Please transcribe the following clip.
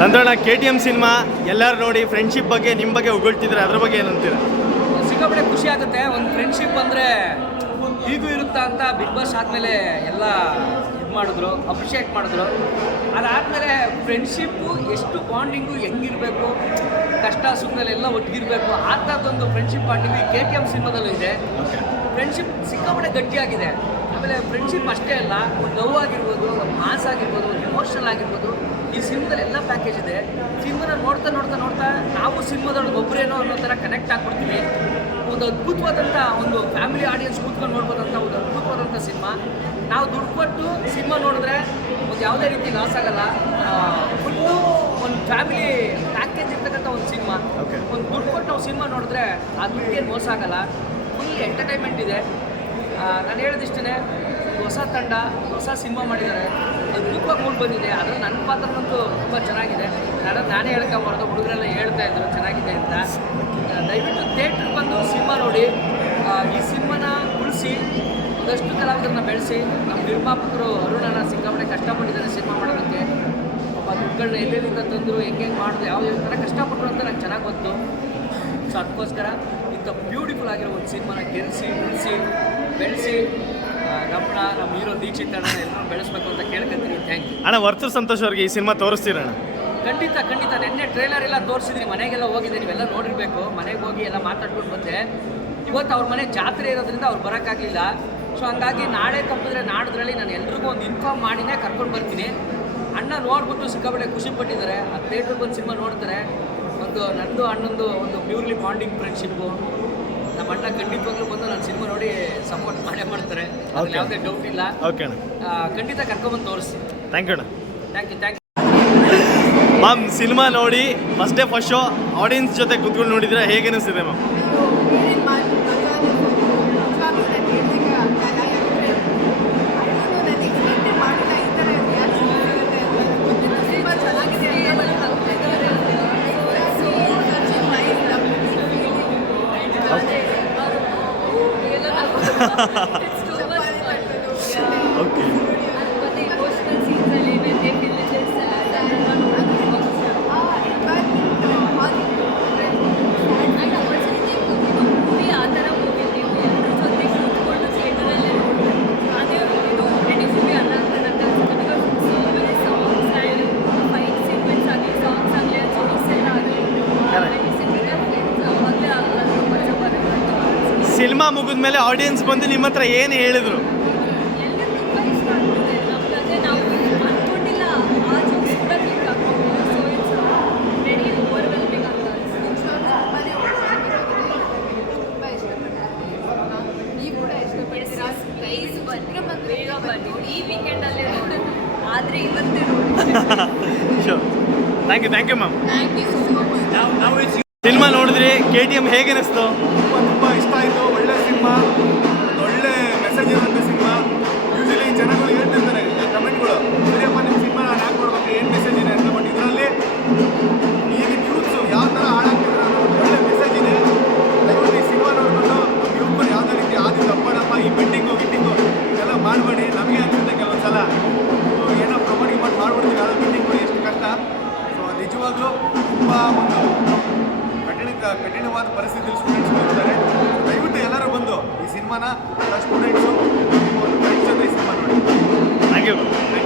ಸಂತೋಣ KTM cinema ಎಲ್ಲರೂ ನೋಡಿ friendship ಬಗ್ಗೆ ನಿಮ್ಮ ಬಗ್ಗೆ ಹೊಗಳ್ತಿದ್ರೆ ಅದ್ರ ಬಗ್ಗೆ ಏನಂತೀರಾ? ಸಿಕ್ಕಾಪಟ್ಟೆ ಖುಷಿ ಆಗುತ್ತೆ. ಒಂದು ಫ್ರೆಂಡ್ಶಿಪ್ ಅಂದರೆ ಹೀಗೂ ಇರುತ್ತಾ ಅಂತ ಬಿಗ್ ಬಾಸ್ ಆದಮೇಲೆ ಎಲ್ಲ ಇದು ಮಾಡಿದ್ರು, ಅಪ್ರಿಷಿಯೇಟ್ ಮಾಡಿದ್ರು. ಅದಾದಮೇಲೆ ಫ್ರೆಂಡ್ಶಿಪ್ಪು ಎಷ್ಟು ಬಾಂಡಿಂಗು ಹೆಂಗಿರಬೇಕು, ಕಷ್ಟ ಸುಖದಲ್ಲೆಲ್ಲ ಒಟ್ಟಿಗಿರಬೇಕು ಆ ಥರದೊಂದು ಫ್ರೆಂಡ್ಶಿಪ್ ಬಾಂಡಿಂಗು ಈ KTM ಸಿನಿಮಾದಲ್ಲೂ ಇದೆ. ಫ್ರೆಂಡ್ಶಿಪ್ ಸಿಕ್ಕಾಪಟ್ಟೆ ಗಟ್ಟಿಯಾಗಿದೆ. ಆಮೇಲೆ ಫ್ರೆಂಡ್ಶಿಪ್ ಅಷ್ಟೇ ಅಲ್ಲ, ಒಂದು ಲವ್ ಆಗಿರ್ಬೋದು, ಒಂದು ಮಾಸ್ ಆಗಿರ್ಬೋದು, ಒಂದು ಎಮೋಷನಲ್ ಆಗಿರ್ಬೋದು, ಈ ಸಿನಿಮಾದಲ್ಲಿ ಎಲ್ಲ ಪ್ಯಾಕೇಜ್ ಇದೆ. ಸಿನಿಮಾನ ನೋಡ್ತಾ ನೋಡ್ತಾ ನೋಡ್ತಾ ನಾವು ಸಿನಿಮಾದೊಳಗೆ ಒಬ್ಬರೇನೋ ಅನ್ನೋ ಥರ ಕನೆಕ್ಟ್ ಆಗಿಬಿಡ್ತೀವಿ. ಒಂದು ಅದ್ಭುತವಾದಂಥ ಒಂದು ಫ್ಯಾಮಿಲಿ ಆಡಿಯನ್ಸ್ ಕೂತ್ಕೊಂಡು ನೋಡ್ಬೋದಂಥ ಒಂದು ಅದ್ಭುತವಾದಂಥ ಸಿನಿಮಾ. ನಾವು ದುಡ್ಡು ಕೊಟ್ಟು ಸಿನಿಮಾ ನೋಡಿದ್ರೆ ಒಂದು ಯಾವುದೇ ರೀತಿ ಲಾಸ್ ಆಗಲ್ಲ. ಫುಲ್ಲು ಒಂದು ಫ್ಯಾಮಿಲಿ ಪ್ಯಾಕೇಜ್ ಇರ್ತಕ್ಕಂಥ ಒಂದು ಸಿನಿಮಾ. ಒಂದು ದುಡ್ಡು ಕೊಟ್ಟು ನಾವು ಸಿನಿಮಾ ನೋಡಿದ್ರೆ ಆ ದುಡ್ಡೇನು ಮೋಸ ಆಗಲ್ಲ. ಫುಲ್ ಎಂಟರ್ಟೈನ್ಮೆಂಟ್ ಇದೆ. ನಾನು ಹೇಳೋದಿಷ್ಟೇ, ಹೊಸ ತಂಡ ಹೊಸ ಸಿನಿಮಾ ಮಾಡಿದ್ದಾರೆ, ಅದ್ಭುತವಾಗಿ ಮೂಡ್ ಬಂದಿದೆ. ಅದರಲ್ಲಿ ನನ್ನ ಪಾತ್ರನಂತೂ ತುಂಬ ಚೆನ್ನಾಗಿದೆ. ನಾನೇ ಹೇಳ್ಕೊಂಬಾರ್ದು, ಹುಡುಗರೆಲ್ಲ ಹೇಳ್ತಾ ಇದ್ರು ಚೆನ್ನಾಗಿದೆ ಅಂತ. ದಯವಿಟ್ಟು ಥಿಯೇಟ್ರಿಗೆ ಬಂದು ಸಿನಿಮಾ ನೋಡಿ. ಈ ಸಿನಿಮಾನ ಉಳಿಸಿ ಒಂದಷ್ಟು ಕಲಾವಿದರನ್ನ ಬೆಳೆಸಿ. ನಮ್ಮ ನಿರ್ಮಾಪಕರು ಅರುಣನ ಸಿಕ್ಕಾಪಟ್ಟೆ ಕಷ್ಟಪಟ್ಟಿದ್ದಾರೆ ಸಿನಿಮಾ ಮಾಡೋದಕ್ಕೆ. ಒಬ್ಬ ದುಡ್ಡುಗಳನ್ನ ಎಲ್ಲೆಲ್ಲಿಂದ ತಂದರು, ಹೆಂಗೆ ಮಾಡಿದ್ರು, ಯಾವ ಥರ ಕಷ್ಟಪಟ್ಟರು ಅಂತ ನಂಗೆ ಚೆನ್ನಾಗಿ ಗೊತ್ತು. ಸೊ ಅದಕ್ಕೋಸ್ಕರ ಇಂಥ ಬ್ಯೂಟಿಫುಲ್ ಆಗಿರೋ ಒಂದು ಸಿನಿಮಾನ ಗೆಲ್ಲಿಸಿ ಉಳಿಸಿ ಬೆಳೆಸಿ ನಮ್ಮ ಹೀರೋ ದೀಕ್ಷಿತ್ ಅಣ್ಣ ಎಲ್ಲರೂ ಬೆಳೆಸ್ಬೇಕು ಅಂತ ಕೇಳ್ಕೊತೀನಿ. ಥ್ಯಾಂಕ್ ಯು ಅಣ್ಣ. ವರ್ತೂರ್ ಸಂತೋಷ್ ಅವ್ರಿಗೆ ಈ ಸಿನಿಮಾ ತೋರಿಸ್ತೀರಣ್ಣ? ಖಂಡಿತ. ನೆನ್ನೆ ಟ್ರೇಲರ್ ಎಲ್ಲ ತೋರಿಸಿದ್ರಿ, ಮನೆಗೆಲ್ಲ ಹೋಗಿದ್ದೆ, ನೀವೆಲ್ಲ ನೋಡಿರಬೇಕು. ಮನೆಗೆ ಹೋಗಿ ಎಲ್ಲ ಮಾತಾಡ್ಕೊಂಡು ಬಂದೆ. ಇವತ್ತು ಅವ್ರ ಮನೆ ಜಾತ್ರೆ ಇರೋದ್ರಿಂದ ಅವ್ರು ಬರೋಕ್ಕಾಗಲಿಲ್ಲ. ಸೊ ಹಂಗಾಗಿ ನಾಳೆ ತಪ್ಪಿದ್ರೆ ನಾಡಿದ್ರಲ್ಲಿ ನಾನು ಎಲ್ರಿಗೂ ಒಂದು ಇನ್ಫಾರ್ಮ್ ಮಾಡಿನೇ ಕರ್ಕೊಂಡು ಬರ್ತೀನಿ. ಅಣ್ಣ ನೋಡ್ಬಿಟ್ಟು ಸಿಕ್ಕಾಪಟ್ಟೆ ಖುಷಿ ಪಟ್ಟಿದ್ದಾರೆ. ಆ ಥಿಯೇಟ್ರಿಗೆ ಬಂದು ಸಿನಿಮಾ ನೋಡ್ತಾರೆ. ಒಂದು ನಂದು ಅಣ್ಣಂದು ಒಂದು ಪ್ಯೂರ್ಲಿ ಬಾಂಡಿಂಗ್ ಫ್ರೆಂಡ್ಶಿಪ್ಪು. ನಮ್ಮ ಅಣ್ಣ ಖಂಡಿತವಾಗ್ಲೂ ಬಂದು ನಾನು ಸಿನಿಮಾ ನೋಡಿ ಸಪೋರ್ಟ್ ಮಾಡೇ ಮಾಡ್ತಾರೆ, ಅದ್ರಲ್ಲಿ ಯಾವುದೇ ಡೌಟ್ ಇಲ್ಲ. ಓಕೆ ಅಣ್ಣ, ಖಂಡಿತ ಕರ್ಕೊಂಬಂದು ತೋರಿಸಿ. ಥ್ಯಾಂಕ್ ಯು ಅಣ್ಣ. Thank you. ಮ್ಯಾಮ್, ಸಿನಿಮಾ ನೋಡಿ ಫಸ್ಟ್ ಶೋ ಆಡಿಯನ್ಸ್ ಜೊತೆ ಕೂತ್ಕೊಂಡು ನೋಡಿದ್ರೆ ಹೇಗೆ ಅನಿಸ್ತಿದೆ ಮ್ಯಾಮ್? ಓಕೆ. ಸಿನಿಮಾ ಮುಗಿದ್ಮೇಲೆ ಆಡಿಯನ್ಸ್ ಬಂದು ನಿಮ್ಮ ಹತ್ರ ಏನು ಹೇಳಿದ್ರು? ಈ ವೀಕೆಂಡಲ್ಲೇ ನೋಡಿ, ಆದರೆ ಇವತ್ತೇ ಶೋರ್. Thank you ma'am. Thank you. Cinema ನೋಡಿದ್ರಿ, KTM ಹೇಗೆ ಅನಿಸ್ತು? ತುಂಬ ಇಷ್ಟ ಆಯಿತು. ಒಳ್ಳೆ ಸಿನಿಮಾ, ಒಳ್ಳೆ ಮೆಸೇಜ್ ಇರುವಂಥ ಸಿನಿಮಾ. ಯೂಶಲಿ ಜನಗಳು ಹೇಳ್ತಿರ್ತಾರೆ ಕಮೆಂಟ್ಗಳು, ಸರಿಯಪ್ಪ ನಿಮ್ಮ ಸಿನಿಮಾ ನಾನು ಯಾಕೆ ನೋಡ್ಬೇಕು, ಏನು ಮೆಸೇಜ್ ಇದೆ ಅಂತ. ಬಟ್ ಇದರಲ್ಲಿ ಈಗಿನ ಯೂತ್ಸು ಯಾವ ಥರ ಹಾಳಾಗ್ತಿದ್ರು ಅನ್ನೋ ಒಳ್ಳೆ ಮೆಸೇಜ್ ಇದೆ. ದಯವಿಟ್ಟು ಈ ಸಿನಿಮಾ ನೋಡ್ಕೊಂಡು ನಮ್ಮ ಯುವಕರು ಯಾವುದೇ ರೀತಿ ಆದಿ ತಪ್ಪಡಪ್ಪ, ಈ ಬೆಟ್ಟಿಂಗು ಇದೆಲ್ಲ ಮಾಡಬೇಡಿ. ನಮಗೆ ಅನಿಸುತ್ತೆ ಕೆಲವೊಂದು ಸಲ ಏನೋ ಪ್ರಮೋಟ್ ಮಾಡ್ಬಿಡ್ತೀವಿ, ಯಾವುದೋ ಬೆಟ್ಟಿಂಗು ಎಷ್ಟು ಕಷ್ಟ. ಸೊ ನಿಜವಾಗ್ಲೂ ತುಂಬ ಒಂದು ಕಠಿಣವಾದ ಪರಿಸ್ಥಿತಿಯಲ್ಲಿ ಸ್ಟೂಡೆಂಟ್ಸ್ ಇರ್ತಾರೆ. ದಯವಿಟ್ಟು ಎಲ್ಲರೂ ಬಂದು ಈ ಸಿನಿಮಾನ ಸ್ಟೂಡೆಂಟ್ಸು